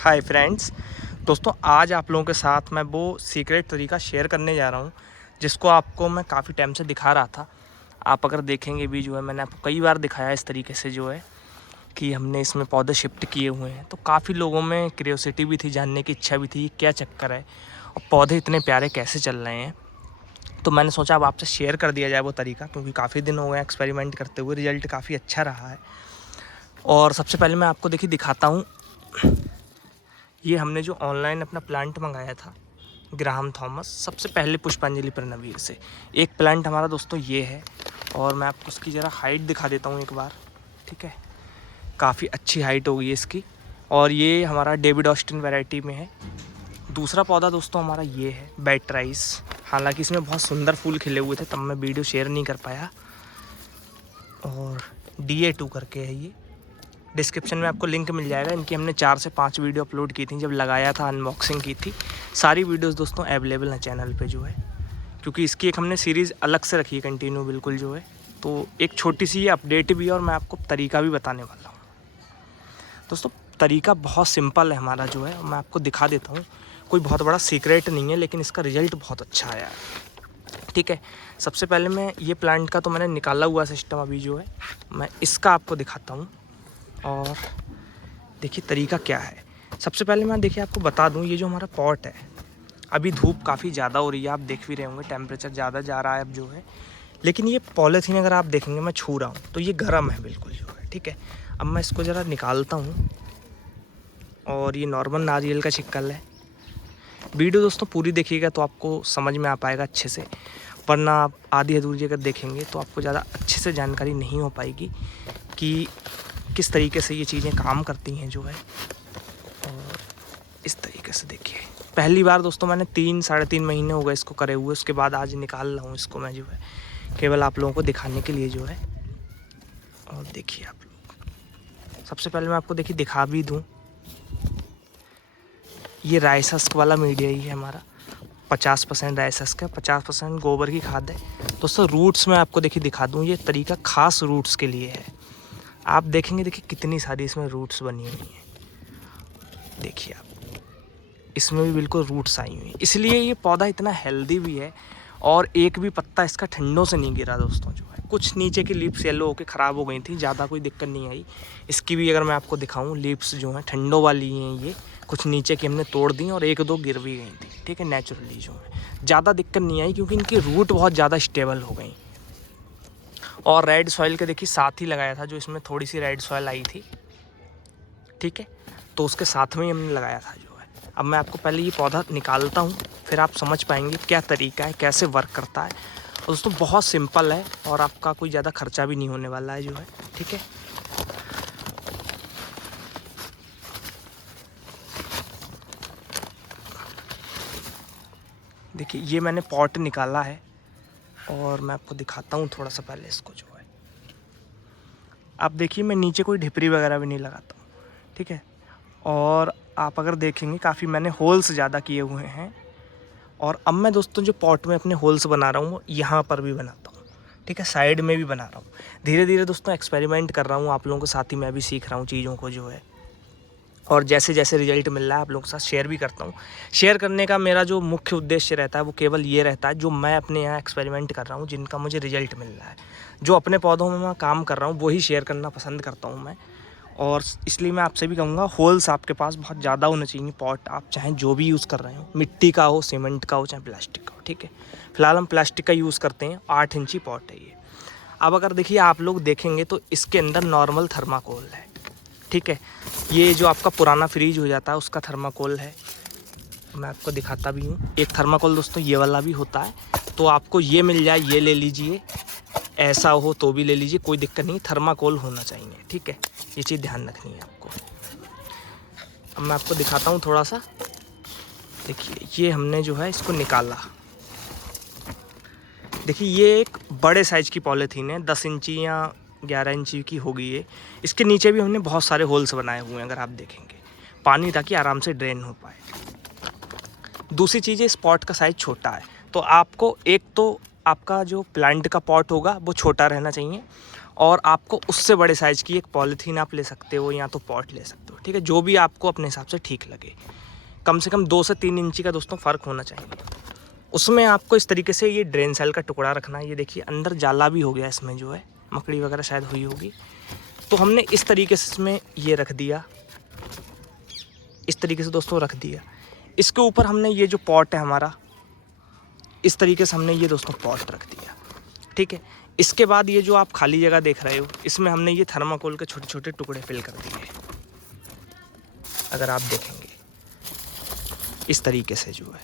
Hi friends, दोस्तों आज आप लोगों के साथ मैं वो सीक्रेट तरीका शेयर करने जा रहा हूँ जिसको आपको मैं काफ़ी टाइम से दिखा रहा था। आप अगर देखेंगे भी जो है मैंने आपको कई बार दिखाया इस तरीके से जो है कि हमने इसमें पौधे शिफ्ट किए हुए हैं। तो काफ़ी लोगों में क्यूरियोसिटी भी थी, जानने की इच्छा भी थी क्या चक्कर है और पौधे इतने प्यारे कैसे चल रहे हैं। तो मैंने सोचा अब आपसे शेयर कर दिया जाए वो तरीका, क्योंकि काफ़ी दिन हो गए एक्सपेरिमेंट करते हुए, रिजल्ट काफ़ी अच्छा रहा है। और सबसे पहले मैं आपको देखिए दिखाता हूँ, ये हमने जो ऑनलाइन अपना प्लांट मंगाया था ग्राहम थॉमस, सबसे पहले पुष्पांजलि पर्णवीर से एक प्लांट हमारा दोस्तों ये है। और मैं आपको उसकी ज़रा हाइट दिखा देता हूँ एक बार, ठीक है। काफ़ी अच्छी हाइट हो गई है इसकी। और ये हमारा डेविड ऑस्टिन वैरायटी में है। दूसरा पौधा दोस्तों हमारा ये है बैटराइस। हालांकि इसमें बहुत सुंदर फूल खिले हुए थे, तब मैं वीडियो शेयर नहीं कर पाया। और DA2 करके है ये, डिस्क्रिप्शन में आपको लिंक मिल जाएगा। इनकी हमने 4 से 5 वीडियो अपलोड की थी, जब लगाया था अनबॉक्सिंग की थी। सारी वीडियोस दोस्तों अवेलेबल हैं चैनल पे जो है, क्योंकि इसकी एक हमने सीरीज़ अलग से रखी है कंटिन्यू बिल्कुल जो है। तो एक छोटी सी अपडेट भी है और मैं आपको तरीका भी बताने वाला हूँ। दोस्तों तरीका बहुत सिंपल है हमारा जो है, मैं आपको दिखा देता हूँ। कोई बहुत बड़ा सीक्रेट नहीं है, लेकिन इसका रिजल्ट बहुत अच्छा आया है, ठीक है। सबसे पहले मैं ये प्लांट का तो मैंने निकाला हुआ सिस्टम अभी जो है, मैं इसका आपको दिखाता हूँ। और देखिए तरीका क्या है। सबसे पहले मैं देखिए आपको बता दूं, ये जो हमारा पॉट है, अभी धूप काफ़ी ज़्यादा हो रही है, आप देख भी रहे होंगे टेम्परेचर ज़्यादा जा रहा है अब जो है। लेकिन ये पॉलीथीन अगर आप देखेंगे, मैं छू रहा हूँ तो ये गर्म है बिल्कुल जो है, ठीक है। अब मैं इसको ज़रा निकालता हूँ। और ये नॉर्मल नारियल का छिक्कल है। वीडियो दोस्तों पूरी देखिएगा तो आपको समझ में आ पाएगा अच्छे से, वरना आप आधी अधूरी अगर देखेंगे तो आपको ज़्यादा अच्छे से जानकारी नहीं हो पाएगी कि किस तरीके से ये चीज़ें काम करती हैं जो है। और इस तरीके से देखिए, पहली बार दोस्तों मैंने 3-3.5 महीने हो गए इसको करे हुए, उसके बाद आज निकाल रहा हूँ इसको मैं जो है, केवल आप लोगों को दिखाने के लिए जो है। और देखिए आप लोग, सबसे पहले मैं आपको देखिए दिखा भी दूँ, ये राइसस्क वाला मीडिया ही है हमारा। 50% राइसस्क है, 50% गोबर की खाद है। दोस्तों रूट्स में आपको देखिए दिखा दूँ, ये तरीका खास रूट्स के लिए है। आप देखेंगे देखिए कितनी सारी इसमें रूट्स बनी हुई हैं, देखिए आप, इसमें भी बिल्कुल रूट्स आई हुई हैं। इसलिए ये पौधा इतना हेल्दी भी है। और एक भी पत्ता इसका ठंडों से नहीं गिरा दोस्तों जो है। कुछ नीचे की लीव्स येलो होकर ख़राब हो गई थी, ज़्यादा कोई दिक्कत नहीं आई। इसकी भी अगर मैं आपको दिखाऊं, लीव्स जो हैं ठंडों वाली हैं, ये कुछ नीचे की हमने तोड़ दी और 1-2 गिर भी गई थी, ठीक है। नेचुरली जो है ज़्यादा दिक्कत नहीं आई, क्योंकि इनकी रूट बहुत ज़्यादा स्टेबल हो गई। और रेड सॉइल के देखिए साथ ही लगाया था, जो इसमें थोड़ी सी रेड सॉइल आई थी, ठीक है, तो उसके साथ में ही हमने लगाया था जो है। अब मैं आपको पहले ये पौधा निकालता हूँ, फिर आप समझ पाएंगे क्या तरीका है, कैसे वर्क करता है। और दोस्तों बहुत सिंपल है और आपका कोई ज़्यादा खर्चा भी नहीं होने वाला है जो है, ठीक है। देखिए ये मैंने पॉट निकाला है और मैं आपको दिखाता हूँ थोड़ा सा पहले इसको जो है। आप देखिए मैं नीचे कोई ढिपरी वगैरह भी नहीं लगाता हूँ, ठीक है। और आप अगर देखेंगे काफ़ी मैंने होल्स ज़्यादा किए हुए हैं। और अब मैं दोस्तों जो पॉट में अपने होल्स बना रहा हूँ, वो यहाँ पर भी बनाता हूँ, ठीक है, साइड में भी बना रहा हूँ। धीरे धीरे दोस्तों एक्सपेरिमेंट कर रहा हूँ, आप लोगों के साथ ही मैं भी सीख रहा हूँ चीज़ों को जो है। और जैसे जैसे रिजल्ट मिल रहा है आप लोगों के साथ शेयर भी करता हूँ। शेयर करने का मेरा जो मुख्य उद्देश्य रहता है वो केवल ये रहता है, जो मैं अपने यहाँ एक्सपेरिमेंट कर रहा हूँ, जिनका मुझे रिजल्ट मिल रहा है, जो अपने पौधों में मैं काम कर रहा हूँ, वही शेयर करना पसंद करता हूँ मैं। और इसलिए मैं आपसे भी कहूँगा, होल्स आपके पास बहुत ज़्यादा होने चाहिए। पॉट आप चाहें जो भी यूज़ कर रहे हो, मिट्टी का हो, सीमेंट का हो, चाहे प्लास्टिक का हो, ठीक है। फिलहाल हम प्लास्टिक का यूज़ करते हैं, 8 इंची पॉट है ये। अब अगर देखिए आप लोग देखेंगे तो इसके अंदर नॉर्मल थर्माकोल है, ठीक है। ये जो आपका पुराना फ्रीज हो जाता है उसका थर्माकोल है, मैं आपको दिखाता भी हूँ। एक थर्माकोल दोस्तों ये वाला भी होता है, तो आपको ये मिल जाए ये ले लीजिए, ऐसा हो तो भी ले लीजिए, कोई दिक्कत नहीं, थर्माकोल होना चाहिए, ठीक है। ये चीज़ ध्यान रखनी है आपको। अब मैं आपको दिखाता हूँ थोड़ा सा, देखिए ये हमने जो है इसको निकाला। देखिए ये एक बड़े साइज़ की पॉलीथीन है, 10 इंची या 11 इंची की होगी ये। इसके नीचे भी हमने बहुत सारे होल्स बनाए हुए हैं, अगर आप देखेंगे, पानी ताकि आराम से ड्रेन हो पाए। दूसरी चीज़ है, इस पॉट का साइज़ छोटा है, तो आपको एक तो आपका जो प्लांट का पॉट होगा वो छोटा रहना चाहिए। और आपको उससे बड़े साइज़ की एक पॉलीथीन आप ले सकते हो या तो पॉट ले सकते हो, ठीक है, जो भी आपको अपने हिसाब से ठीक लगे। कम से कम 2 से 3 इंची का दोस्तों फ़र्क होना चाहिए। उसमें आपको इस तरीके से ये ड्रेन सेल का टुकड़ा रखना है। ये देखिए अंदर जाला भी हो गया इसमें, जो है मकड़ी वगैरह शायद हुई होगी। तो हमने इस तरीके से इसमें ये रख दिया, इस तरीके से दोस्तों रख दिया। इसके ऊपर हमने ये जो पॉट है हमारा, इस तरीके से हमने ये दोस्तों पॉट रख दिया, ठीक है। इसके बाद ये जो आप खाली जगह देख रहे हो, इसमें हमने ये थर्माकोल के छोटे छोटे टुकड़े फिल कर दिए। अगर आप देखेंगे इस तरीके से जो है,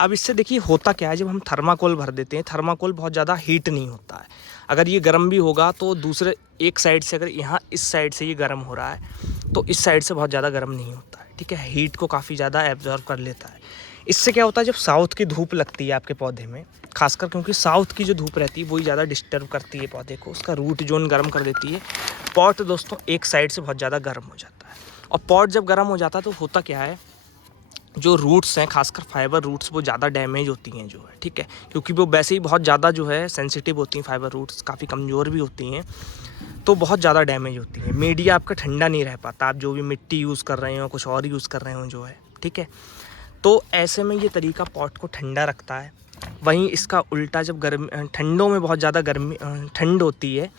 अब इससे देखिए होता क्या है, जब हम थर्माकोल भर देते हैं, थर्माकोल बहुत ज़्यादा हीट नहीं होता है। अगर ये गर्म भी होगा तो दूसरे एक साइड से, अगर यहाँ इस साइड से ये गर्म हो रहा है तो इस साइड से बहुत ज़्यादा गर्म नहीं होता है, ठीक है। हीट को काफ़ी ज़्यादा एब्जॉर्व कर लेता है। इससे क्या होता है, जब साउथ की धूप लगती है आपके पौधे में, खासकर क्योंकि साउथ की जो धूप रहती है वही ज़्यादा डिस्टर्ब करती है पौधे को, उसका रूट जोन गर्म कर देती है। पॉट दोस्तों एक साइड से बहुत ज़्यादा गर्म हो जाता है, और पॉट जब गर्म हो जाता है तो होता क्या है, जो रूट्स हैं, खासकर फाइबर रूट्स, वो ज़्यादा डैमेज होती हैं जो है, ठीक है, क्योंकि वो वैसे ही बहुत ज़्यादा जो है सेंसिटिव होती हैं। फाइबर रूट्स काफ़ी कमज़ोर भी होती हैं, तो बहुत ज़्यादा डैमेज होती है। मीडिया आपका ठंडा नहीं रह पाता, आप जो भी मिट्टी यूज़ कर रहे हो, कुछ और यूज़ कर रहे हो जो है, ठीक है। तो ऐसे में ये तरीका पॉट को ठंडा रखता है। वहीं इसका उल्टा, जब ठंडों में बहुत ज़्यादा गर्मी ठंड होती है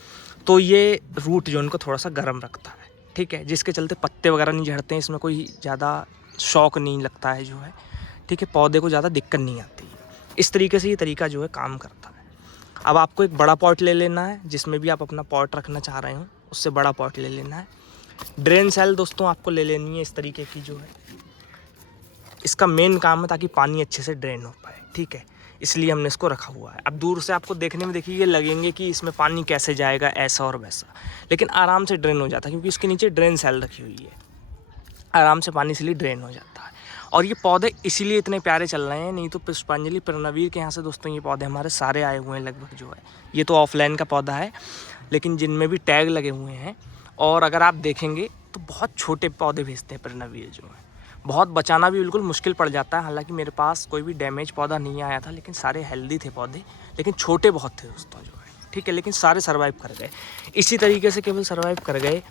तो ये रूट जोन को थोड़ा सा गर्म रखता है, ठीक है, जिसके चलते पत्ते वगैरह नहीं झड़ते हैं, इसमें कोई ज़्यादा शौक नहीं लगता है जो है, ठीक है, पौधे को ज़्यादा दिक्कत नहीं आती है। इस तरीके से ये तरीका जो है काम करता है। अब आपको एक बड़ा पॉट ले लेना है, जिसमें भी आप अपना पॉट रखना चाह रहे हो उससे बड़ा पॉट ले लेना है। ड्रेन सेल दोस्तों आपको ले लेनी है इस तरीके की जो है, इसका मेन काम है ताकि पानी अच्छे से ड्रेन हो पाए, ठीक है, इसलिए हमने इसको रखा हुआ है। अब दूर से आपको देखने में देखिए ये लगेंगे कि इसमें पानी कैसे जाएगा, ऐसा और वैसा, लेकिन आराम से ड्रेन हो जाता है, क्योंकि इसके नीचे ड्रेन सेल रखी हुई है, आराम से पानी इसलिए ड्रेन हो जाता है। और ये पौधे इसीलिए इतने प्यारे चल रहे हैं, नहीं तो पुष्पांजलि प्रणवीर के यहाँ से दोस्तों ये पौधे हमारे सारे आए हुए हैं लगभग जो है। ये तो ऑफलाइन का पौधा है, लेकिन जिनमें भी टैग लगे हुए हैं, और अगर आप देखेंगे तो बहुत छोटे पौधे भेजते हैं प्रणवीर जो है, बहुत बचाना भी बिल्कुल मुश्किल पड़ जाता है। हालांकि मेरे पास कोई भी डैमेज पौधा नहीं आया था, लेकिन सारे हेल्दी थे पौधे, लेकिन छोटे बहुत थे दोस्तों जो है, ठीक है, लेकिन सारे सर्वाइव कर गए। इसी तरीके से केवल सर्वाइव कर गए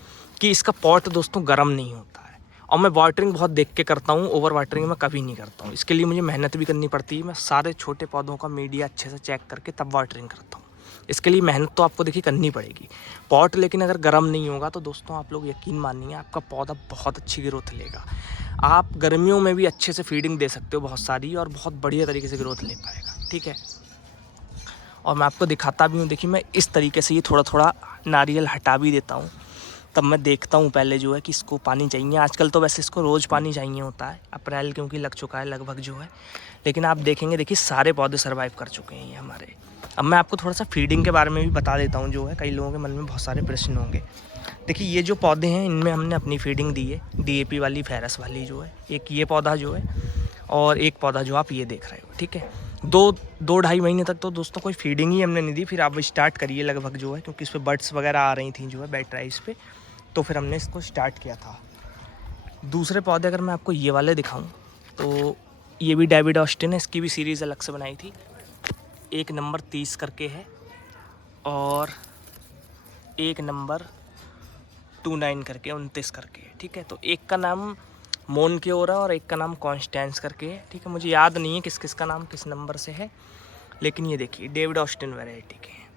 कि इसका पॉट दोस्तों गर्म नहीं होता है। और मैं वाटरिंग बहुत देख के करता हूँ, ओवर वाटरिंग मैं कभी नहीं करता हूँ। इसके लिए मुझे मेहनत भी करनी पड़ती है, मैं सारे छोटे पौधों का मीडिया अच्छे से चेक करके तब वाटरिंग करता हूँ। इसके लिए मेहनत तो आपको देखिए करनी पड़ेगी। पॉट लेकिन अगर गर्म नहीं होगा तो दोस्तों आप लोग यकीन मानिए आपका पौधा बहुत अच्छी ग्रोथ लेगा। आप गर्मियों में भी अच्छे से फीडिंग दे सकते हो बहुत सारी, और बहुत बढ़िया तरीके से ग्रोथ ले पाएगा, ठीक है। और मैं आपको दिखाता भी हूँ, देखिए मैं इस तरीके से ये थोड़ा थोड़ा नारियल हटा भी देता हूँ, तब मैं देखता हूँ पहले जो है कि इसको पानी चाहिए। आजकल तो वैसे इसको रोज़ पानी चाहिए होता है, अप्रैल क्योंकि लग चुका है लगभग जो है, लेकिन आप देखेंगे देखिए सारे पौधे सर्वाइव कर चुके हैं ये हमारे। अब मैं आपको थोड़ा सा फीडिंग के बारे में भी बता देता हूँ जो है, कई लोगों के मन में बहुत सारे प्रश्न होंगे। देखिए ये जो पौधे हैं इनमें हमने अपनी फीडिंग दी है, DAP वाली, फेरस वाली जो है, एक ये पौधा जो है और एक पौधा जो आप ये देख रहे हो, ठीक है। दो ढाई महीने तक तो दोस्तों कोई फीडिंग ही हमने नहीं दी, फिर आप स्टार्ट करिए लगभग जो है, क्योंकि इस पर बर्ड्स वगैरह आ रही थी जो है बेड राइस पे, तो फिर हमने इसको स्टार्ट किया था। दूसरे पौधे अगर मैं आपको ये वाले दिखाऊं तो ये भी डेविड ऑस्टिन है, इसकी भी सीरीज़ अलग से बनाई थी। एक नंबर 30 करके है और एक नंबर 29 करके 29 करके है, ठीक है। तो एक का नाम मोनक्योर है और एक का नाम कॉन्स्टेंस करके है, ठीक है। मुझे याद नहीं है किस किस का नाम किस नंबर से है, लेकिन ये देखिए डेविड ऑस्टिन वैरायटी के हैं।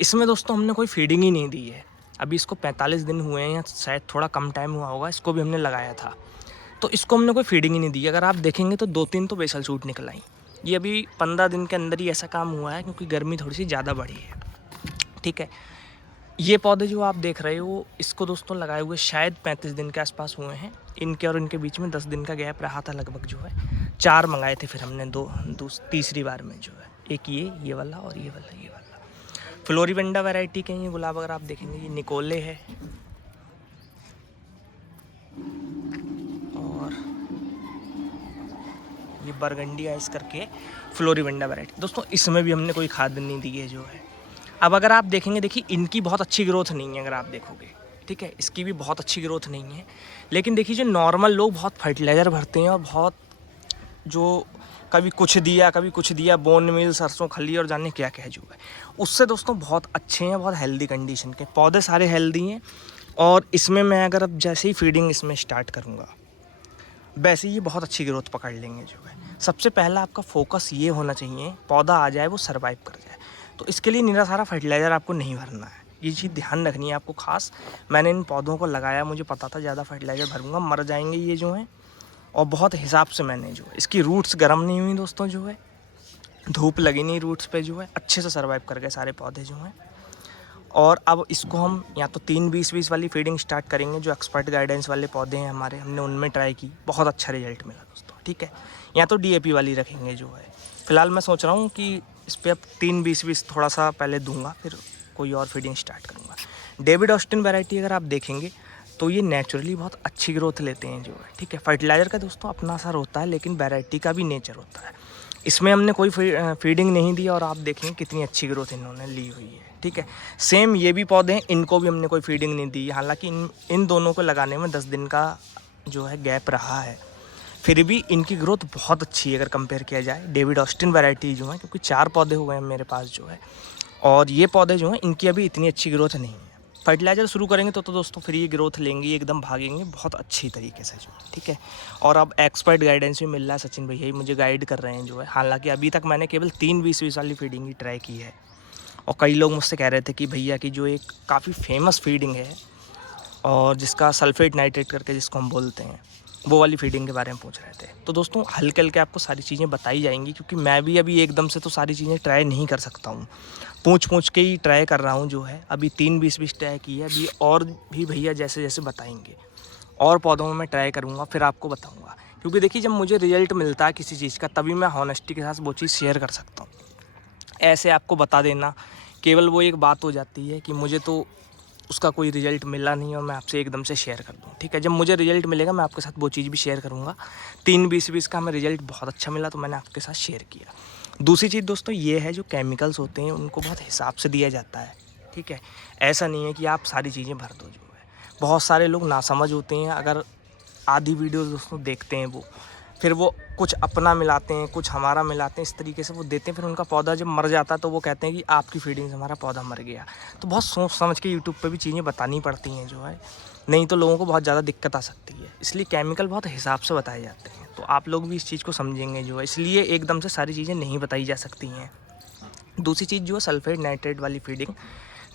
इसमें दोस्तों हमने कोई फीडिंग ही नहीं दी है। अभी इसको 45 दिन हुए हैं या शायद थोड़ा कम टाइम हुआ होगा, इसको भी हमने लगाया था, तो इसको हमने कोई फीडिंग ही नहीं दी। अगर आप देखेंगे तो 2-3 तो बेसल सूट निकल आई। ये अभी 15 दिन के अंदर ही ऐसा काम हुआ है, क्योंकि गर्मी थोड़ी सी ज़्यादा बढ़ी है, ठीक है। ये पौधे जो आप देख रहे हो इसको दोस्तों लगाए हुए शायद 35 दिन के आसपास हुए हैं। इनके और इनके बीच में 10 दिन का गैप रहा था लगभग जो है। 4 मंगाए थे फिर हमने तीसरी बार में जो है, एक ये वाला और ये वाला। फ्लोरीवेंडा वैरायटी के ये गुलाब अगर आप देखेंगे, ये निकोले है और ये बरगंडी आइस करके फ्लोरीवेंडा वैरायटी। दोस्तों इसमें भी हमने कोई खाद नहीं दी है जो है। अब अगर आप देखेंगे, देखिए इनकी बहुत अच्छी ग्रोथ नहीं है अगर आप देखोगे, ठीक है, इसकी भी बहुत अच्छी ग्रोथ नहीं है। लेकिन देखिए जो नॉर्मल लोग बहुत फर्टिलाइज़र भरते हैं और बहुत जो कभी कुछ दिया बोन मील, सरसों, खली और जाने क्या क्या जो है। उससे दोस्तों बहुत अच्छे हैं, बहुत हेल्दी कंडीशन के पौधे, सारे हेल्दी हैं। और इसमें मैं अगर अब जैसे ही फीडिंग इसमें स्टार्ट करूँगा वैसे ये बहुत अच्छी ग्रोथ पकड़ लेंगे जो है। सबसे पहला आपका फोकस ये होना चाहिए पौधा आ जाए वो सरवाइव कर जाए, तो इसके लिए निरा सारा फर्टिलाइज़र आपको नहीं भरना है, ये चीज़ ध्यान रखनी है आपको खास। मैंने इन पौधों को लगाया, मुझे पता था ज़्यादा फर्टिलाइज़र भरूंगा मर जाएंगे ये जो हैं, और बहुत हिसाब से मैंने जो है इसकी रूट्स गर्म नहीं हुई दोस्तों जो है, धूप लगी नहीं रूट्स पे जो है, अच्छे से सर्वाइव कर गए सारे पौधे जो हैं। और अब इसको हम या तो 3-20-20 वाली फीडिंग स्टार्ट करेंगे, जो एक्सपर्ट गाइडेंस वाले पौधे हैं हमारे, हमने उनमें ट्राई की, बहुत अच्छा रिजल्ट मिला दोस्तों, ठीक है। या तो DAP वाली रखेंगे जो है। फ़िलहाल मैं सोच रहा हूँ कि इस पर अब 3-20-20 थोड़ा सा पहले दूंगा, फिर कोई और फीडिंग स्टार्ट करूँगा। डेविड ऑस्टिन वैरायटी अगर आप देखेंगे तो ये नेचुरली बहुत अच्छी ग्रोथ लेते हैं जो है, ठीक है। फर्टिलाइज़र का दोस्तों अपना असर होता है, लेकिन वैरायटी का भी नेचर होता है। इसमें हमने कोई फीडिंग नहीं दी और आप देखेंगे कितनी अच्छी ग्रोथ इन्होंने ली हुई है, ठीक है। सेम ये भी पौधे हैं, इनको भी हमने कोई फीडिंग नहीं दी, हालांकि इन दोनों को लगाने में 10 दिन का जो है गैप रहा है, फिर भी इनकी ग्रोथ बहुत अच्छी है अगर कंपेयर किया जाए डेविड ऑस्टिन वैरायटी जो है, क्योंकि 4 पौधे हुए हैं मेरे पास जो है, और ये पौधे जो हैं इनकी अभी इतनी अच्छी ग्रोथ नहीं है। फर्टिलाइज़र शुरू करेंगे तो दोस्तों फिर ये ग्रोथ लेंगे, एकदम भागेंगे बहुत अच्छी तरीके से जो, ठीक है। और अब एक्सपर्ट गाइडेंस भी मिल रहा है, सचिन भैया ही मुझे गाइड कर रहे हैं जो है। हालांकि अभी तक मैंने केवल 3-20-20 वाली फीडिंग ही ट्राई की है, और कई लोग मुझसे कह रहे थे कि भैया की जो एक काफ़ी फेमस फीडिंग है और जिसका सल्फेट नाइट्रेट करके जिसको हम बोलते हैं, वो वाली फीडिंग के बारे में पूछ रहे थे। तो दोस्तों हल्के हल्के आपको सारी चीज़ें बताई जाएंगी, क्योंकि मैं भी अभी एकदम से तो सारी चीज़ें ट्राई नहीं कर सकता हूँ, पूछ के ही ट्राई कर रहा हूँ जो है। अभी 3-20-20 ट्राई की है, अभी और भी भैया जैसे जैसे बताएंगे और पौधों में मैं ट्राई करूँगा, फिर आपको बताऊँगा। क्योंकि देखिए जब मुझे रिजल्ट मिलता है किसी चीज़ का, तभी मैं हॉनेस्टी के साथ वो चीज़ शेयर कर सकता हूँ। ऐसे आपको बता देना केवल वो एक बात हो जाती है कि मुझे तो उसका कोई रिजल्ट मिला नहीं और मैं आपसे एकदम से शेयर कर दूँ, ठीक है। जब मुझे रिजल्ट मिलेगा मैं आपके साथ वो चीज़ भी शेयर करूँगा। 3-20-20 का हमें रिजल्ट बहुत अच्छा मिला तो मैंने आपके साथ शेयर किया। दूसरी चीज़ दोस्तों ये है, जो केमिकल्स होते हैं उनको बहुत हिसाब से दिया जाता है, ठीक है। ऐसा नहीं है कि आप सारी चीज़ें भर दो जो है। बहुत सारे लोग नासमझ होते हैं, अगर आधी वीडियो दोस्तों देखते हैं वो, फिर वो कुछ अपना मिलाते हैं कुछ हमारा मिलाते हैं, इस तरीके से वो देते हैं, फिर उनका पौधा जब मर जाता है तो वो कहते हैं कि आपकी फीडिंग से हमारा पौधा मर गया। तो बहुत सोच समझ के यूट्यूब पे भी चीज़ें बतानी पड़ती हैं जो है, नहीं तो लोगों को बहुत ज़्यादा दिक्कत आ सकती है। इसलिए केमिकल बहुत हिसाब से बताए जाते हैं, तो आप लोग भी इस चीज़ को समझेंगे जो है, इसलिए एकदम से सारी चीज़ें नहीं बताई जा सकती हैं। दूसरी चीज़ जो है सल्फेट नाइट्रेट वाली फीडिंग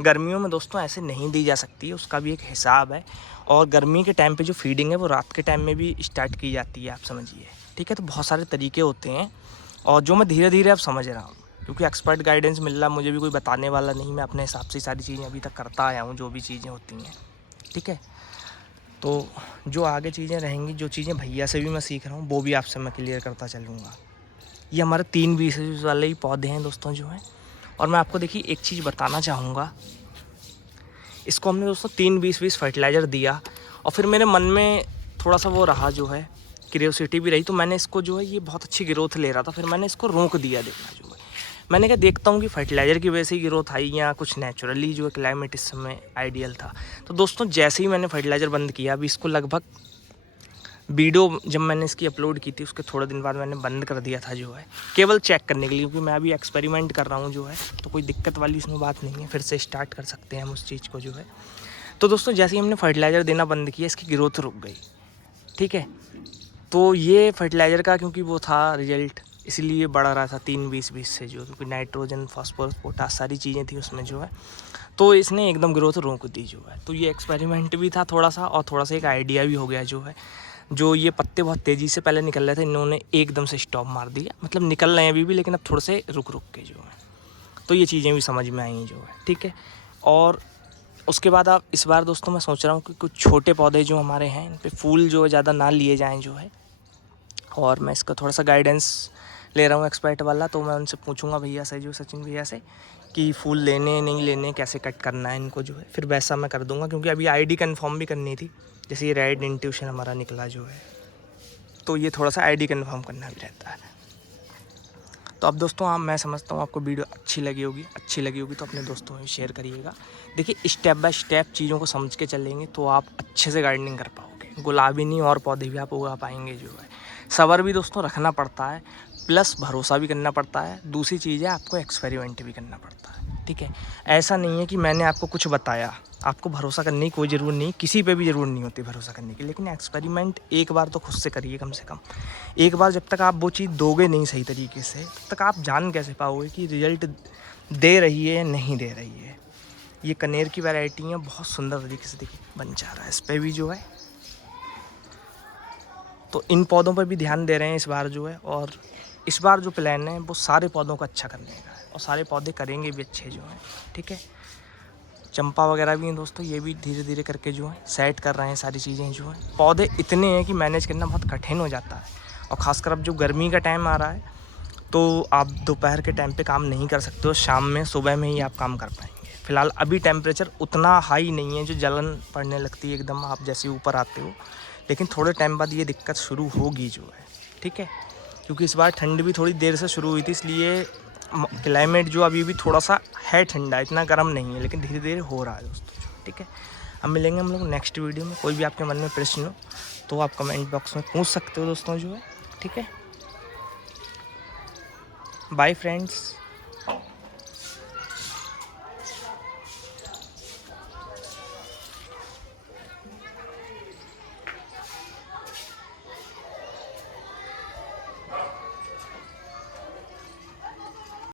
गर्मियों में दोस्तों ऐसे नहीं दी जा सकती है, उसका भी एक हिसाब है। और गर्मी के टाइम पे जो फीडिंग है वो रात के टाइम में भी स्टार्ट की जाती है, आप समझिए, ठीक है। तो बहुत सारे तरीके होते हैं और जो मैं धीरे धीरे अब समझ रहा हूँ, क्योंकि एक्सपर्ट गाइडेंस मिल रहा, मुझे भी कोई बताने वाला नहीं, मैं अपने हिसाब से सारी चीज़ें अभी तक करता आया हूँ, जो भी चीज़ें होती हैं, ठीक है। तो जो आगे चीज़ें रहेंगी, जो चीज़ें भैया से भी मैं सीख रहा हूँ वो भी आपसे मैं क्लियर करता चलूँगा। ये हमारे 3-20 वाले ही पौधे हैं दोस्तों जो हैं। और मैं आपको देखिए एक चीज़ बताना चाहूँगा, इसको हमने दोस्तों 3-20-20 फर्टिलाइज़र दिया और फिर मेरे मन में थोड़ा सा वो रहा जो है, क्यूरियोसिटी भी रही, तो मैंने इसको जो है, ये बहुत अच्छी ग्रोथ ले रहा था, फिर मैंने इसको रोक दिया देखना जो है। मैंने कहा देखता हूँ कि फर्टिलाइज़र की वजह से ही ग्रोथ आई या कुछ नेचुरली जो है क्लाइमेट इस समय आइडियल था। तो दोस्तों जैसे ही मैंने फर्टिलाइज़र बंद किया, अभी इसको लगभग वीडियो जब मैंने इसकी अपलोड की थी उसके थोड़े दिन बाद मैंने बंद कर दिया था जो है, केवल चेक करने के लिए, क्योंकि मैं अभी एक्सपेरिमेंट कर रहा हूँ जो है, तो कोई दिक्कत वाली इसमें बात नहीं है, फिर से स्टार्ट कर सकते हैं हम उस चीज़ को जो है। तो दोस्तों जैसे ही हमने फर्टिलाइज़र देना बंद किया, इसकी ग्रोथ रुक गई, ठीक है। तो ये फर्टिलाइज़र का क्योंकि वो था रिजल्ट, इसलिए बढ़ रहा था 3-20-20 से जो, क्योंकि नाइट्रोजन फास्फोरस पोटास सारी चीज़ें थी उसमें जो है, तो इसने एकदम ग्रोथ रोक दी जो है। तो ये एक्सपेरिमेंट भी था थोड़ा सा, और थोड़ा सा एक आइडिया भी हो गया जो है। जो ये पत्ते बहुत तेज़ी से पहले निकल रहे थे, इन्होंने एकदम से स्टॉप मार दिया, मतलब निकल रहे हैं अभी भी, लेकिन अब थोड़े से रुक के जो है। तो ये चीज़ें भी समझ में आई जो है, ठीक है। और उसके बाद आप इस बार दोस्तों मैं सोच रहा हूँ कि कुछ छोटे पौधे जो हमारे हैं इन पे फूल जो है ज़्यादा ना लिए जाएँ जो है, और मैं इसका थोड़ा सा गाइडेंस ले रहा हूँ एक्सपर्ट वाला। तो मैं उनसे पूछूंगा भैया से, जो सचिन भैया से, कि फूल लेने नहीं लेने, कैसे कट करना है इनको जो है, फिर वैसा मैं कर दूंगा। क्योंकि अभी आईडी कंफर्म भी करनी थी, जैसे ये रेड इंट्यूशन हमारा निकला जो है, तो ये थोड़ा सा आईडी कंफर्म करना भी रहता है। तो अब दोस्तों मैं समझता हूँ आपको वीडियो अच्छी लगी होगी तो अपने दोस्तों में शेयर करिएगा। देखिए स्टेप बाय स्टेप चीज़ों को समझ के चलेंगे तो आप अच्छे से गार्डनिंग कर पाओगे, गुलाबी नहीं और पौधे भी आप उगा पाएंगे जो है। सबर भी दोस्तों रखना पड़ता है, प्लस भरोसा भी करना पड़ता है। दूसरी चीज़ है आपको एक्सपेरिमेंट भी करना पड़ता है, ठीक है। ऐसा नहीं है कि मैंने आपको कुछ बताया, आपको भरोसा करने की कोई ज़रूरत नहीं, किसी पे भी ज़रूरत नहीं होती भरोसा करने की, लेकिन एक्सपेरिमेंट एक बार तो खुद से करिए कम से कम। एक बार जब तक आप वो चीज़ दोगे नहीं सही तरीके से, तब तक आप जान कैसे पाओगे कि रिज़ल्ट दे रही है या नहीं दे रही है। ये कनेर की वैरायटी है, बहुत सुंदर तरीके से देखिए बन जा रहा है। इस पर भी जो है तो इन पौधों पर भी ध्यान दे रहे हैं इस बार जो है, और इस बार जो प्लान है वो सारे पौधों को अच्छा करने का है, और सारे पौधे करेंगे भी अच्छे जो हैं, ठीक है। चंपा वगैरह भी हैं दोस्तों, ये भी धीरे धीरे करके जो है सेट कर रहे हैं सारी चीज़ें जो हैं। पौधे इतने हैं कि मैनेज करना बहुत कठिन हो जाता है, और ख़ासकर अब जो गर्मी का टाइम आ रहा है तो आप दोपहर के टाइम पे काम नहीं कर सकते हो, शाम में सुबह में ही आप काम कर पाएंगे। फ़िलहाल अभी टेम्परेचर उतना हाई नहीं है जो जलन पड़ने लगती है एकदम आप जैसे ऊपर आते हो, लेकिन थोड़े टाइम बाद ये दिक्कत शुरू होगी जो है, ठीक है। क्योंकि इस बार ठंड भी थोड़ी देर से शुरू हुई थी, इसलिए क्लाइमेट जो अभी भी थोड़ा सा है ठंडा, इतना गर्म नहीं है, लेकिन धीरे धीरे हो रहा है दोस्तों, ठीक है। अब मिलेंगे हम लोग नेक्स्ट वीडियो में। कोई भी आपके मन में प्रश्न हो तो आप कमेंट बॉक्स में पूछ सकते हो दोस्तों जो है, ठीक है। Bye friends.